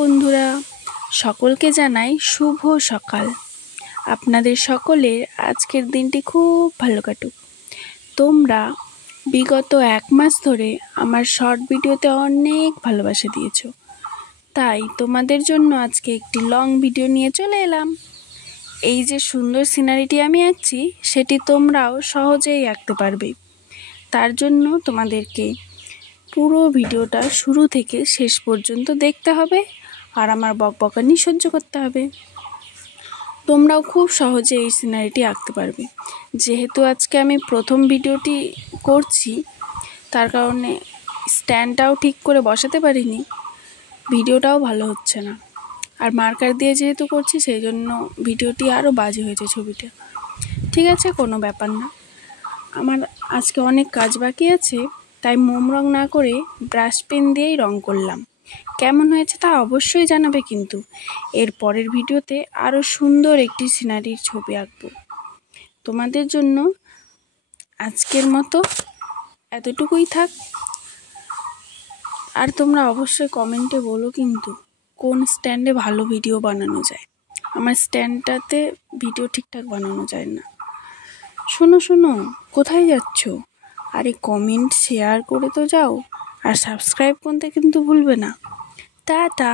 বন্ধুরা, সকলকে জানাই শুভ সকাল। আপনাদের সকলের আজকের দিনটি খুব ভালো কাটুক। তোমরা বিগত 1 মাস ধরে আমার শর্ট ভিডিওতে অনেক ভালোবাসা দিয়েছো, তাই তোমাদের জন্য আজকে একটি লং ভিডিও নিয়ে চলে এলাম। এই যে সুন্দর সিনারিটি আমি আঁকছি, সেটি তোমরাও সহজেই আঁকতে পারবে। তার জন্য তোমাদেরকে পুরো ভিডিওটা শুরু থেকে শেষ পর্যন্ত দেখতে হবে আর আমার বকবকানি সহ্য করতে হবে। তোমরাও খুব সহজে এই সিনারিটি আঁকতে পারবে। যেহেতু আজকে আমি প্রথম ভিডিওটি করছি, তার কারণে স্ট্যান্ডটাও ঠিক করে বসাতে পারিনি, ভিডিওটাও ভালো হচ্ছে না। আর মার্কার দিয়ে যেহেতু করছি, সেই জন্য ভিডিওটি আরও বাজে হয়েছে ছবিটা। ঠিক আছে, কোনো ব্যাপার না। আমার আজকে অনেক কাজ বাকি আছে, তাই মোম রং না করে ব্রাশ পেন দিয়েই রং করলাম। কেমন হয়েছে তা অবশ্যই জানাবে, কিন্তু এর পরের ভিডিওতে আরও সুন্দর একটি সিনারির ছবি আঁকবো। তোমাদের জন্য আজকের মতো এতটুকুই থাক। আর তোমরা অবশ্যই কমেন্টে বলো কিন্তু কোন স্ট্যান্ডে ভালো ভিডিও বানানো যায়। আমার স্ট্যান্ডটাতে ভিডিও ঠিকঠাক বানানো যায় না। শোনো, কোথায় যাচ্ছ? আরে কমেন্ট শেয়ার করে তো যাও, আর সাবস্ক্রাইব করতে কিন্তু ভুলবে না। টাটা।